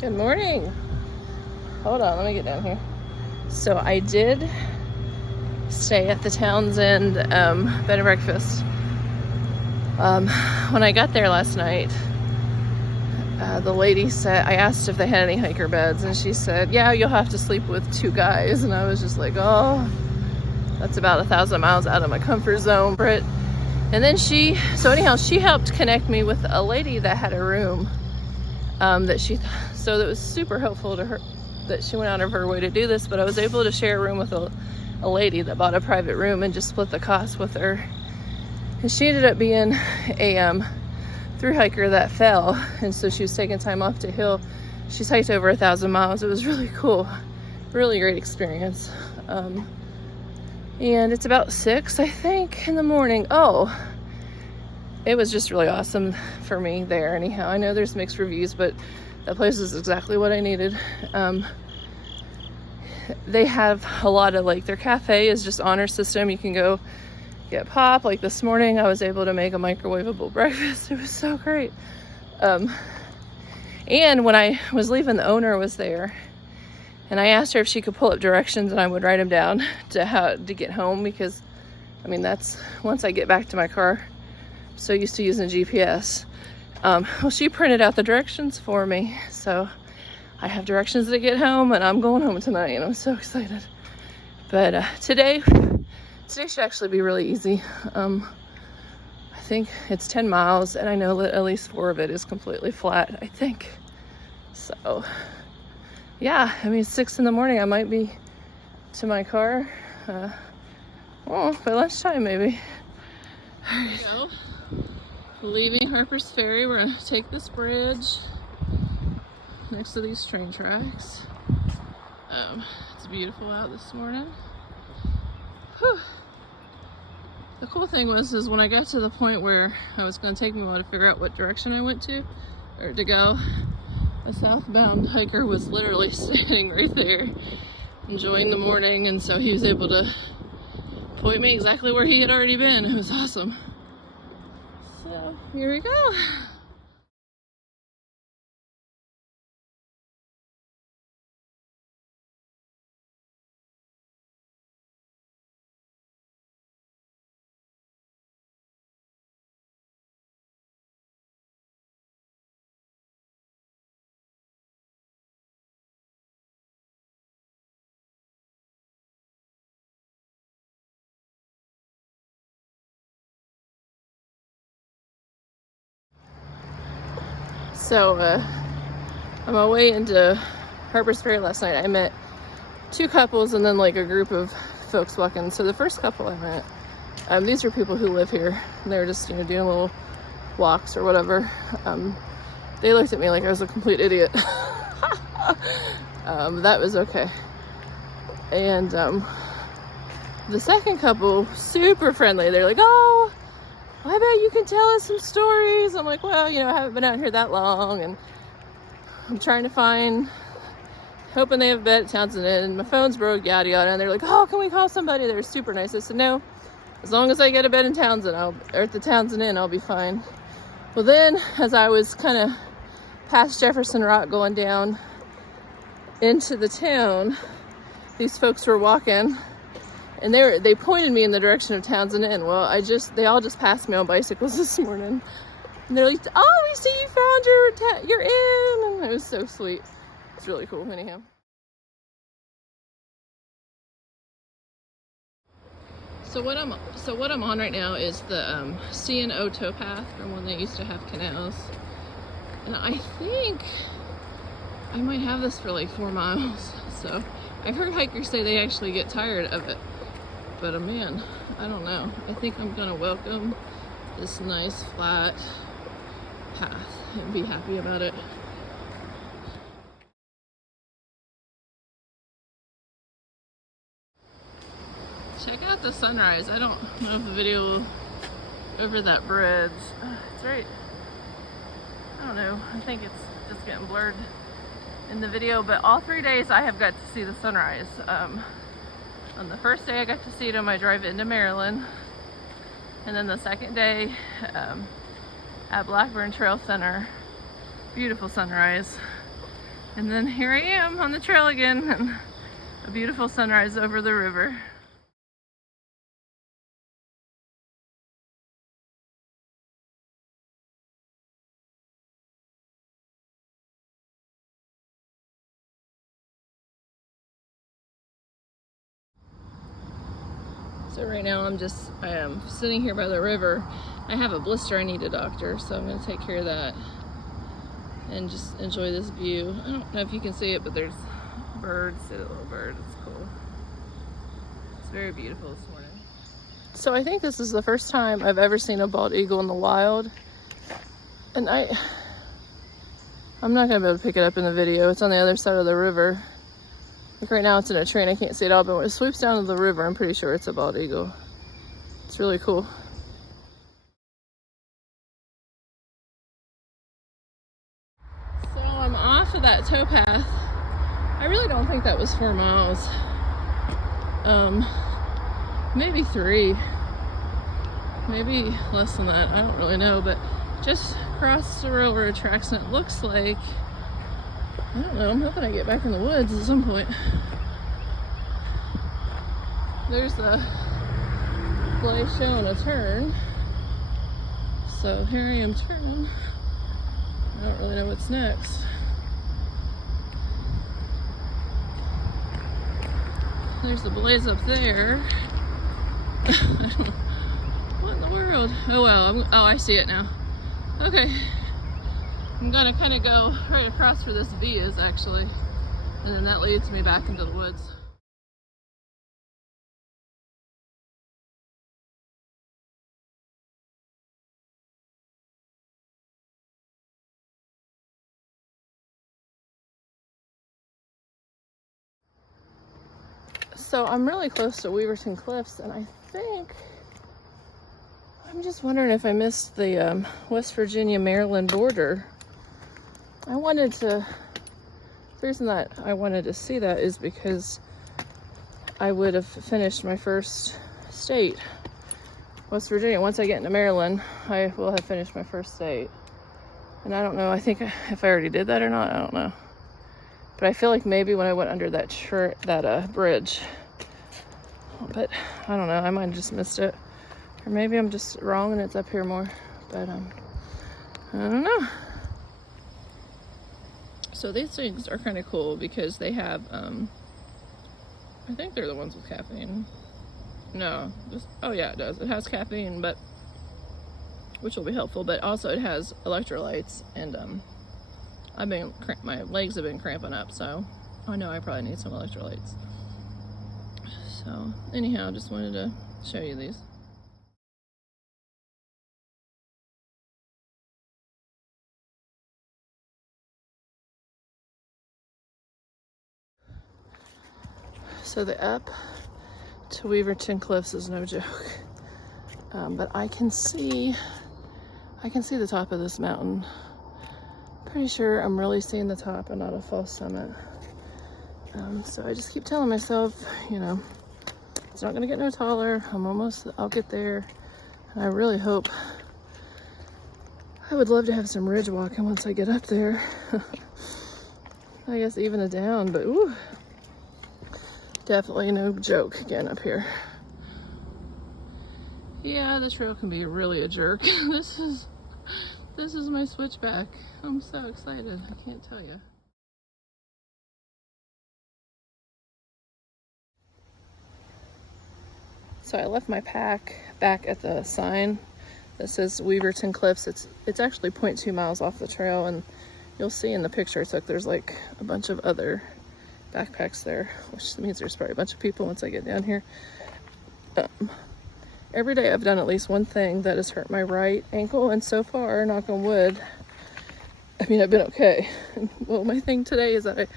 Good morning. Hold on, let me get down here. So I did stay at the Townsend bed and breakfast. When I got there last night, the lady said, I asked if they had any hiker beds, and she said, yeah, you'll have to sleep with 2 guys. And I was just like, oh, that's about 1,000 miles out of my comfort zone. And then she helped connect me with a lady that had a room so that was super helpful to her that she went out of her way to do this. But I was able to share a room with a lady that bought a private room and just split the cost with her. And she ended up being a through hiker that fell, and so she was taking time off to heal. She's hiked over 1,000 miles. It was really cool, really great experience. And it's about 6, I think, in the morning. Oh, it was just really awesome for me there. Anyhow, I know there's mixed reviews, but that place is exactly what I needed. They have a lot of, like, their cafe is just honor system. You can go get pop. Like this morning, I was able to make a microwavable breakfast. It was so great. And when I was leaving, the owner was there, and I asked her if she could pull up directions and I would write them down to how to get home, because I mean, that's once I get back to my car, I'm so used to using GPS. Well, she printed out the directions for me, so I have directions to get home, and I'm going home tonight, and I'm so excited. But today should actually be really easy. I think it's 10 miles, and I know that at least 4 of it is completely flat, I think. So yeah, I mean, it's 6 in the morning. I might be to my car by lunchtime maybe. There we go. Leaving Harpers Ferry, we're gonna take this bridge next to these train tracks. It's beautiful out this morning. Whew. The cool thing is when I got to the point where I was going to take me a while to figure out what direction I went to, or to go, a southbound hiker was literally standing right there enjoying the morning, and so he was able to point me exactly where he had already been. It was awesome. So here we go. So on my way into Harpers Ferry last night, I met 2 couples and then like a group of folks walking. So the first couple I met, these are people who live here, and they were just doing little walks or whatever. They looked at me like I was a complete idiot. That was okay. And the second couple, super friendly. They're like, oh, I bet you can tell us some stories. I'm like, well, I haven't been out here that long, and I'm trying to hoping they have a bed at Townsend Inn. My phone's broke, yada yada. And they're like, oh, can we call somebody? They're super nice. I said, no, as long as I get a bed in Townsend, or at the Townsend Inn, I'll be fine. Well, then, as I was kind of past Jefferson Rock going down into the town, these folks were walking, and they pointed me in the direction of Townsend Inn. Well, they all just passed me on bicycles this morning. And they're like, oh, we see you found your inn. And it was so sweet. It's really cool, anyhow. So what I'm on right now is the C&O towpath from when they used to have canals. And I think I might have this for like 4 miles. So I've heard hikers say they actually get tired of it. But man, I don't know. I think I'm gonna welcome this nice flat path and be happy about it. Check out the sunrise. I don't know if the video over that bridge. It's right. I don't know. I think it's just getting blurred in the video, but all 3 days I have got to see the sunrise. On the first day I got to see it on my drive into Maryland, and then the second day at Blackburn Trail Center, beautiful sunrise. And then here I am on the trail again, and a beautiful sunrise over the river. So right now I am sitting here by the river. I have a blister I need a doctor, so I'm gonna take care of that and just enjoy this view. I don't know if you can see it, but there's birds, see the little bird, it's cool. It's very beautiful this morning. So I think this is the first time I've ever seen a bald eagle in the wild. And I'm not gonna be able to pick it up in the video. It's on the other side of the river. Like right now it's in a tree and I can't see it all, but when it sweeps down to the river, I'm pretty sure it's a bald eagle. It's really cool. So I'm off of that towpath. I really don't think that was 4 miles. Maybe 3. Maybe less than that, I don't really know, but just crossed the railroad tracks and it looks like, I don't know, I'm hoping I get back in the woods at some point. There's the place showing a turn. So here I am turning. I don't really know what's next. There's the blaze up there. I don't know. What in the world? Oh well, oh I see it now. Okay. I'm gonna kind of go right across where this V is actually. And then that leads me back into the woods. So I'm really close to Weaverton Cliffs, and I think, I'm just wondering if I missed the West Virginia-Maryland border. The reason that I wanted to see that is because I would have finished my first state, West Virginia. Once I get into Maryland, I will have finished my first state. And I don't know, I think if I already did that or not, I don't know. But I feel like maybe when I went under that bridge, but I don't know, I might have just missed it. Or maybe I'm just wrong and it's up here more, but I don't know. So these things are kind of cool because they have, I think they're the ones with caffeine. No, oh yeah, it does. It has caffeine, but, which will be helpful, but also it has electrolytes, and my legs have been cramping up, so I know I probably need some electrolytes. So anyhow, just wanted to show you these. So the up to Weaverton Cliffs is no joke, but I can see the top of this mountain. Pretty sure I'm really seeing the top and not a false summit. So I just keep telling myself, you know, it's not gonna get no taller. I'll get there. And I really hope, I would love to have some ridge walking once I get up there. I guess even a down, but ooh, definitely no joke getting up here. Yeah, the trail can be really a jerk. This is my switchback. I'm so excited, I can't tell you. So I left my pack back at the sign that says Weaverton Cliffs. It's actually 0.2 miles off the trail, and you'll see in the picture I took, there's like a bunch of other backpacks there, which means there's probably a bunch of people once I get down here. Every day I've done at least one thing that has hurt my right ankle, and so far, knock on wood, I mean, I've been okay. Well, my thing today is that when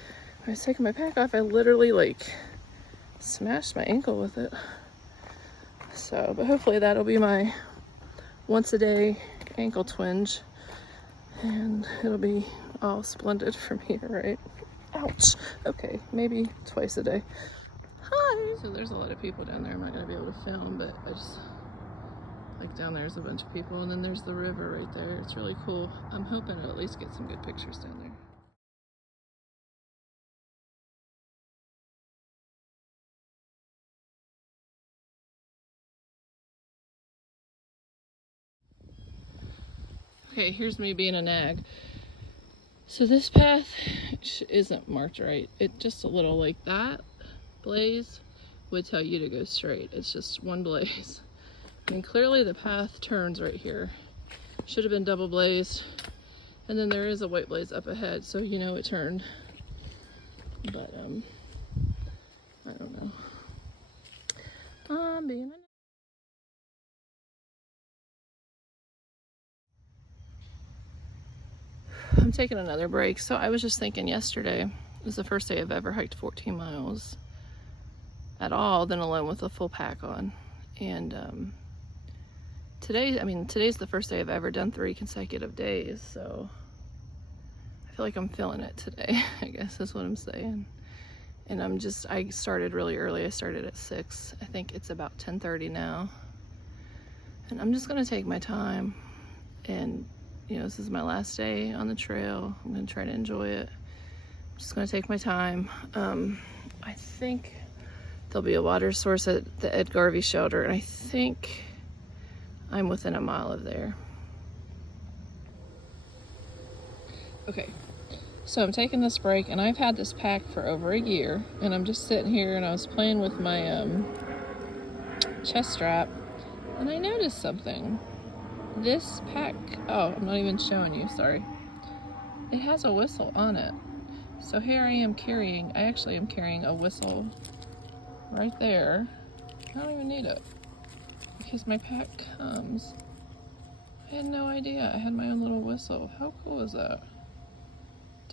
I was taking my pack off, I literally like smashed my ankle with it. So, but hopefully that'll be my once a day ankle twinge, and it'll be all splendid from here, right? Ouch. Okay, maybe twice a day. Hi! So there's a lot of people down there. I'm not gonna be able to film, but I just, like down there's a bunch of people, and then there's the river right there. It's really cool. I'm hoping to at least get some good pictures down there. Okay, here's me being a nag. So this path isn't marked right. It just a little like that blaze would tell you to go straight. It's just one blaze. I mean, clearly the path turns right here. Should have been double blazed. And then there is a white blaze up ahead, so you know it turned. But, I don't know. I'm being a nag. I'm taking another break. So I was just thinking yesterday was the first day I've ever hiked 14 miles at all, then alone with a full pack on. And today's the first day I've ever done 3 consecutive days, so I feel like I'm feeling it today, I guess is what I'm saying. And I started really early. I started at 6. I think it's about 10:30 now. And I'm just gonna take my time. And you know, this is my last day on the trail. I'm gonna try to enjoy it. I'm just gonna take my time. I think there'll be a water source at the Ed Garvey shelter, and I think I'm within a mile of there. Okay, so I'm taking this break, and I've had this pack for over a year, and I'm just sitting here, and I was playing with my chest strap, and I noticed something. This pack, oh, I'm not even showing you, sorry. It has a whistle on it. So here I am carrying, I actually am carrying a whistle right there. I don't even need it because my pack comes. I had no idea I had my own little whistle. How cool is that?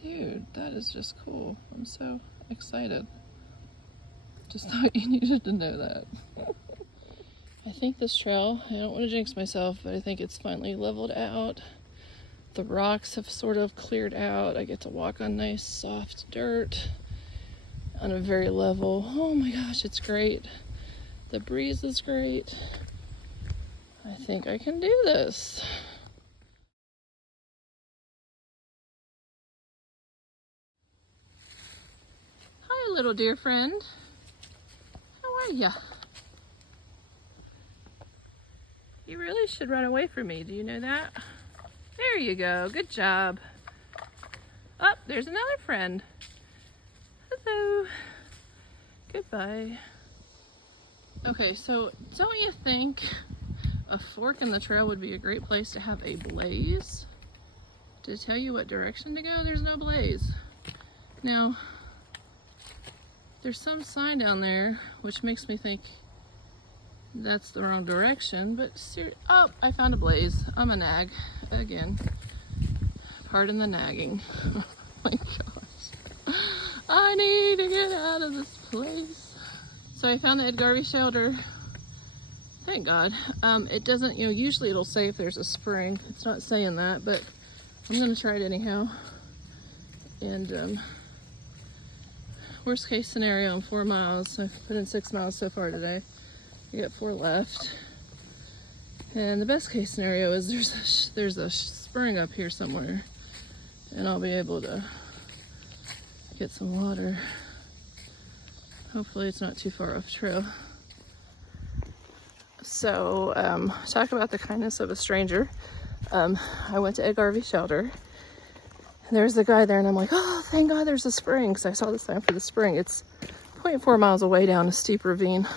Dude, that is just cool. I'm so excited. Just thought you needed to know that. I think this trail, I don't want to jinx myself, but I think it's finally leveled out. The rocks have sort of cleared out. I get to walk on nice soft dirt on a very level. Oh my gosh, it's great. The breeze is great. I think I can do this. Hi, little dear friend. How are ya? You really should run away from me. Do you know that? There you go. Good job. Oh, there's another friend. Hello. Goodbye. Okay, so don't you think a fork in the trail would be a great place to have a blaze? To tell you what direction to go? There's no blaze. Now, there's some sign down there which makes me think that's the wrong direction, but oh, I found a blaze. I'm a nag again. Pardon the nagging. Oh my gosh. I need to get out of this place. So I found the Ed Garvey shelter. Thank God. It doesn't, usually it'll say if there's a spring. It's not saying that, but I'm gonna try it anyhow. And worst case scenario, I'm 4 miles. I've put in 6 miles so far today. I got 4 left. And the best case scenario is there's a spring up here somewhere, and I'll be able to get some water. Hopefully it's not too far off trail. So, talk about the kindness of a stranger. I went to Ed Garvey shelter, and there's the guy there, and I'm like, oh, thank God there's a spring, because I saw the sign for the spring. It's 0.4 miles away down a steep ravine.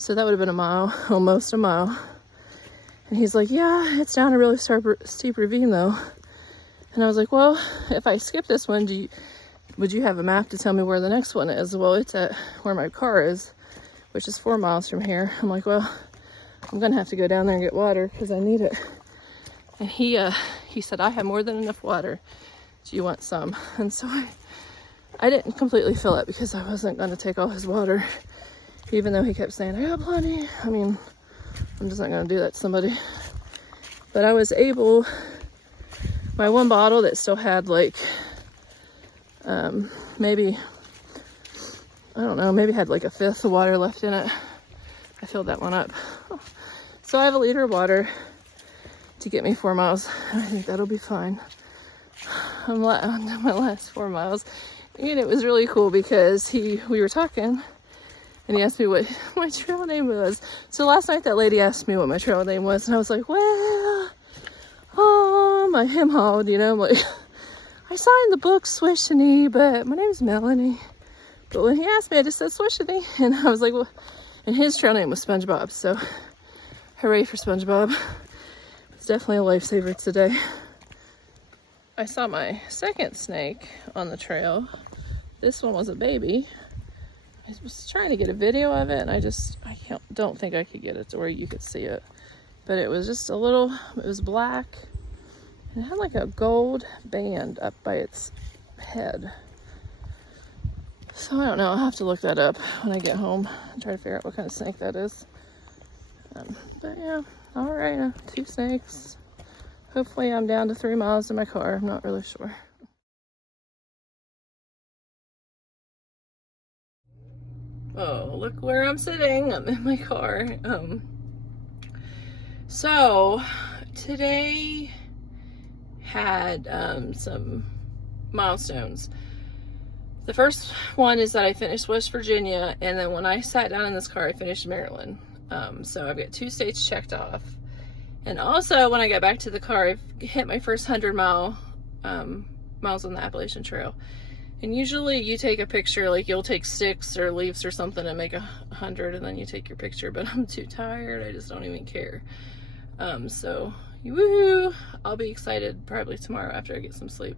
So that would have been a mile, almost a mile. And he's like, yeah, it's down a really steep ravine though. And I was like, well, if I skip this one, would you have a map to tell me where the next one is? Well, it's at where my car is, which is 4 miles from here. I'm like, well, I'm gonna have to go down there and get water because I need it. And he said, I have more than enough water. Do you want some? And so I didn't completely fill it because I wasn't gonna take all his water. Even though he kept saying, I got plenty. I mean, I'm just not gonna do that to somebody. But I was able, my one bottle that still had like, maybe, I don't know, maybe had like a fifth of water left in it. I filled that one up. So I have a liter of water to get me 4 miles. I think that'll be fine. I'm on my last 4 miles. And it was really cool because we were talking, and he asked me what my trail name was. So last night that lady asked me what my trail name was, and I was like, well, my him hawed, you know, like, I signed the book Swishiny, but my name's Melanie. But when he asked me, I just said Swishiny, and I was like, well, and his trail name was SpongeBob, so hooray for SpongeBob. It's definitely a lifesaver today. I saw my second snake on the trail. This one was a baby. I was trying to get a video of it, and I don't think I could get it to where you could see it. But it was just a little, it was black, and it had like a gold band up by its head. So I don't know, I'll have to look that up when I get home and try to figure out what kind of snake that is. But yeah, all right, 2 snakes. Hopefully I'm down to 3 miles in my car, I'm not really sure. Oh, look where I'm sitting. I'm in my car. So today had some milestones. The first one is that I finished West Virginia, and then when I sat down in this car, I finished Maryland. So I've got 2 states checked off. And also, when I got back to the car, I've hit my first 100 miles on the Appalachian Trail. And usually you take a picture, like you'll take sticks or leaves or something and make 100, and then you take your picture, but I'm too tired, I just don't even care. So, woohoo! I'll be excited probably tomorrow after I get some sleep.